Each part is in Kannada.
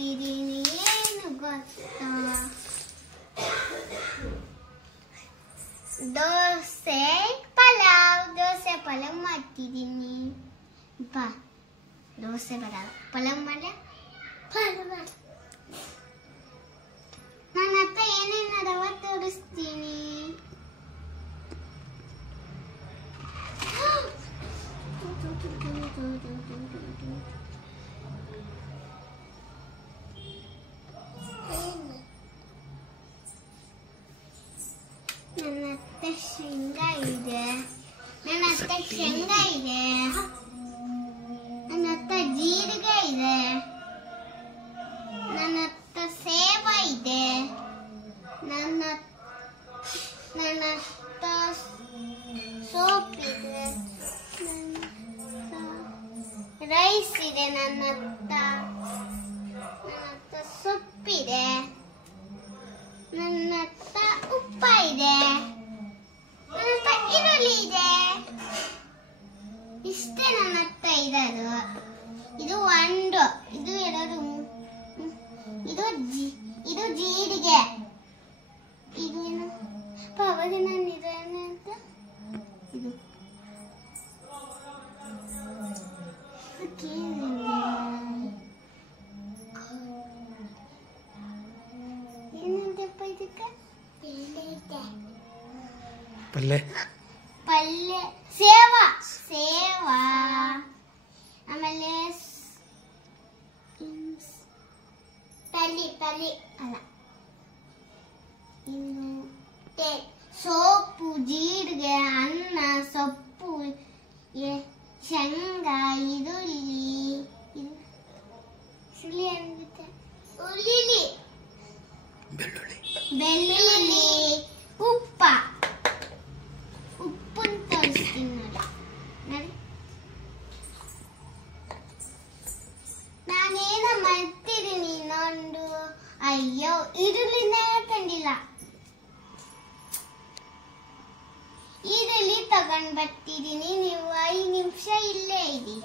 ಮಾಡ್ತಿದ್ದೀನಿ ಏನು ಗೊತ್ತಾ? ದೋಸೆ ಪಲಾವ್ ಮಾಡ್ತಿದ್ದೀನಿ. ಬಾ ದೋಸೆ ಪಲಾವ್ ಮಾಡಲ. ನನ್ನ ಹತ್ರ ಏನೇನು ಅದಾವ ತೋರಿಸ್ತೀನಿ. ನನ್ನ ಹತ್ರ ಶೇಂಗಾ ಇದೆ, ನನ್ನ ಹತ್ರ ಜೀರಿಗೆ ಇದೆ, ನನ್ನ ಹತ್ರ ಸೇವ ಇದೆ, ನನ್ನ ಹತ್ರ ಸೋಪ್ ಇದೆ, ರೈಸ್ ಇದೆ, ನನ್ನ ಹತ್ರ ಸೊಪ್ಪಿದೆ, ನನ್ನ ಹತ್ರ ಉಪ್ಪ ಇದೆ, ನನ್ನ ಹತ್ರ ಈರುಳ್ಳಿ ಇದೆ. ಇಷ್ಟೇ ನನ್ನ ಹತ್ರ ಇರೋದು. ಇದು ಒಂದು, ಇದು ಎರಡು, ಇದು ಜೀರಿಗೆ, ಇದು ಏನು ಪವರ್ ನಾನು ಇದೇನೆ ಅಂತ ಇದು ಏನಂತಪ್ಪ ಇದಕ್ಕೆ? ಪಲ್ಯ ಸೇವಾ ಆಮೇಲೆ ಪಲ್ಲಿ ಅಲ್ಲ, ಇನ್ನು ಸೋಪು, ಜೀರಿಗೆ, ಅನ್ನ, ಸೊಪ್ಪು, ಶೇಂಗಾ, ಈರುಳ್ಳಿ ಬೆಳ್ಳುಳ್ಳಿ, ಉಪ್ಪನ್ನು ತೋರಿಸ್ತೀನಿ ನೋಡಿ. ನಾನೇನೋ ಮಾಡ್ತಿದ್ದೀನಿ ಇನ್ನೊಂದು. ಅಯ್ಯೋ, ಈರುಳ್ಳಿನೇ ತಂದಿಲ್ಲ. ಈರುಳ್ಳಿ ತಗೊಂಡ್ ಬರ್ತಿದ್ದೀನಿ, ನೀವು 5 ನಿಮಿಷ ಇಲ್ಲೇ ಇರಿ.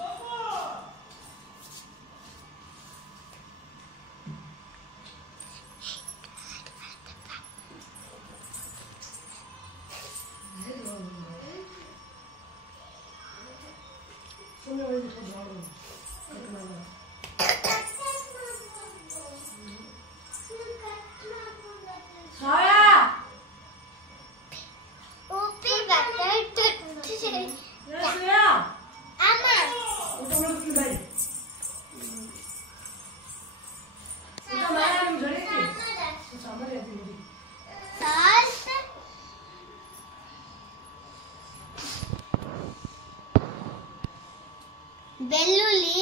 ಬೆಳ್ಳುಳ್ಳಿ,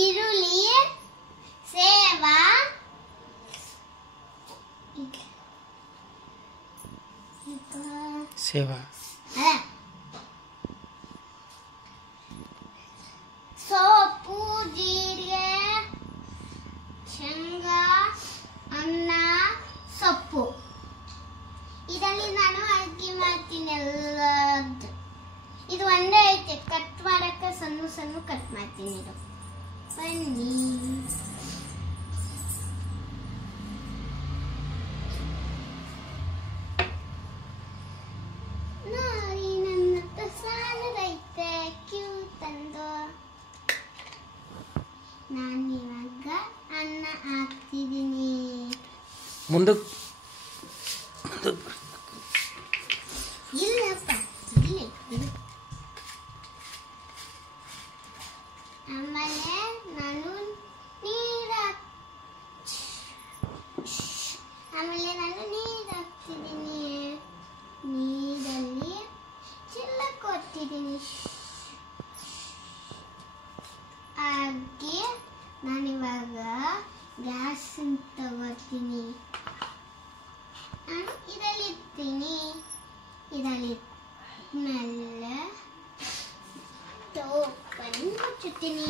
ಈರುಳ್ಳಿ, ಸೇವಾ, ಸೋಪು, ಜೀರಿಗೆ, ಶೇಂಗಾ, ಅನ್ನ, ಸೊಪ್ಪು. ಇದರಲ್ಲಿ ನಾನು ಅಡುಗೆ ಮಾಡ್ತೀನಿ ಎಲ್ಲದ್ದು. ಇದು ಒಂದೇ ಐತೆ, ಕಟ್ ಮಾಡಕ್ಕೆ ಸಣ್ಣ ಕಟ್ ಮಾಡ್ತೀನಿ. ಇದು ಬನ್ನಿ. ನೋಡಿ, ನನ್ನ ಹತ್ರ ಸಾಲದೈತೆ ಕ್ಯೂಟ್ ಅಂದು. ನಾನಿವಾಗ ಅನ್ನ ಹಾಕ್ತಿದ್ದೀನಿ. ಮುಂದಕ್ಕೆ ಇಲ್ಲಪ್ಪ, ಆಮೇಲೆ ನಾನು ನೀರು ಹಾಕ್ತಿದ್ದೀನಿ. ನೀರಲ್ಲಿ ಚಿಲ್ಲಕ್ಕೆ ಕೊಡ್ತಿದ್ದೀನಿ. ಹಾಗೆ ನಾನಿವಾಗ ಗ್ಯಾಸ್ ತಗೋತೀನಿ. ಇದರಲ್ಲಿ ಇಡ್ತೀನಿ. ಇದರಲ್ಲಿ ಮೇಲೆ ಟೋಪನ್ನು ಮುಚ್ಚುತ್ತೀನಿ.